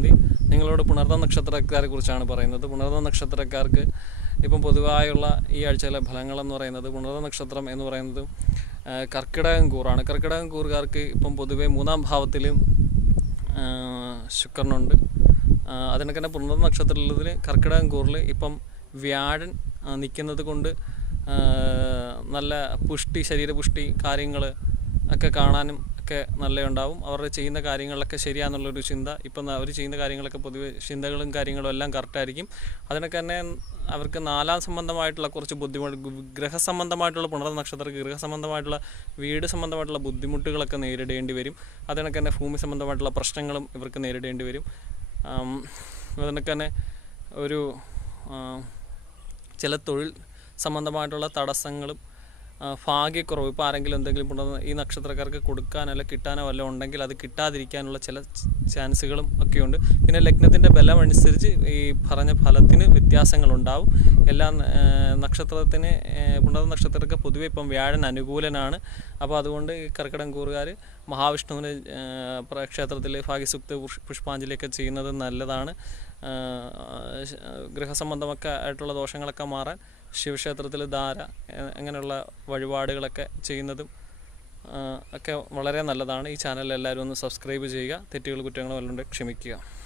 ശാന്തി നിങ്ങളോട് പുണർന്ന നക്ഷത്രക്കാരെ കുറിച്ചാണ് പറയുന്നത്. പുണർന്ന നക്ഷത്രക്കാർക്ക് ഇപ്പം പൊതുവായുള്ള ഈ ആഴ്ചയിലെ ഫലങ്ങളെന്ന് പറയുന്നത് പുണർന്ന നക്ഷത്രം എന്ന് പറയുന്നത് കർക്കിടകം കൂറാണ്. കർക്കിടകം കൂറുകാർക്ക് ഇപ്പം പൊതുവെ മൂന്നാം ഭാവത്തിലും ശുക്രനുണ്ട്. അതിനൊക്കെ തന്നെ പുണർന്ന നക്ഷത്രത്തിൽ കർക്കിടകം കൂറിൽ ഇപ്പം വ്യാഴൻ നിൽക്കുന്നത് കൊണ്ട് നല്ല പുഷ്ടി ശരീരപുഷ്ടി കാര്യങ്ങൾ ഒക്കെ കാണാനും ഒക്കെ നല്ല ഉണ്ടാവും. അവരുടെ ചെയ്യുന്ന കാര്യങ്ങളിലൊക്കെ ശരിയാണെന്നുള്ളൊരു ചിന്ത. ഇപ്പം അവർ ചെയ്യുന്ന കാര്യങ്ങളൊക്കെ പൊതുവെ ചിന്തകളും കാര്യങ്ങളും എല്ലാം കറക്റ്റായിരിക്കും അതിനൊക്കെ തന്നെ അവർക്ക് നാലാം സംബന്ധമായിട്ടുള്ള കുറച്ച് ബുദ്ധിമുട്ട് ഗു- ഗ്രഹസംബന്ധമായിട്ടുള്ള പുണർ ഗ്രഹ ഗൃഹസംബന്ധമായിട്ടുള്ള വീട് സംബന്ധമായിട്ടുള്ള ബുദ്ധിമുട്ടുകളൊക്കെ നേരിടേണ്ടി വരും. അതിനൊക്കെ തന്നെ ഭൂമി സംബന്ധമായിട്ടുള്ള പ്രശ്നങ്ങളും ഇവർക്ക് നേരിടേണ്ടി വരും. അതിനൊക്കെ തന്നെ ഒരു ചില തൊഴിൽ സംബന്ധമായിട്ടുള്ള തടസ്സങ്ങളും ഭാഗ്യക്കുറവ്. ഇപ്പോൾ ആരെങ്കിലും എന്തെങ്കിലും കൊണ്ടുവന്ന് ഈ നക്ഷത്രക്കാർക്ക് കൊടുക്കാനോ അല്ല കിട്ടാനോ വല്ലതും ഉണ്ടെങ്കിൽ അത് കിട്ടാതിരിക്കാനുള്ള ചില ചാൻസുകളും ഒക്കെയുണ്ട്. പിന്നെ ലഗ്നത്തിന്റെ ബലം അനുസരിച്ച് ഈ പറഞ്ഞ ഫലത്തിന് വ്യത്യാസങ്ങളുണ്ടാവും. എല്ലാ നക്ഷത്രത്തിന് പുണർ നക്ഷത്രക്ക് പൊതുവെ ഇപ്പം വ്യാഴൻ അനുകൂലനാണ്. അപ്പോൾ അതുകൊണ്ട് ഈ കർക്കിടകം കൂറുകാർ മഹാവിഷ്ണുവിന് ക്ഷേത്രത്തിൽ ഭാഗ്യസുക്ത പുഷ്പാഞ്ജലിയൊക്കെ ചെയ്യുന്നത് നല്ലതാണ്. ഗൃഹസംബന്ധമൊക്കെ ആയിട്ടുള്ള ദോഷങ്ങളൊക്കെ മാറാൻ ശിവക്ഷേത്രത്തിൽ ധാര അങ്ങനെയുള്ള വഴിപാടുകളൊക്കെ ചെയ്യുന്നതും ഒക്കെ വളരെ നല്ലതാണ്. ഈ ചാനൽ എല്ലാവരും ഒന്ന് സബ്സ്ക്രൈബ് ചെയ്യുക തെറ്റുകൾ കുറ്റങ്ങൾ ഉണ്ടെങ്കിൽ ക്ഷമിക്കുക.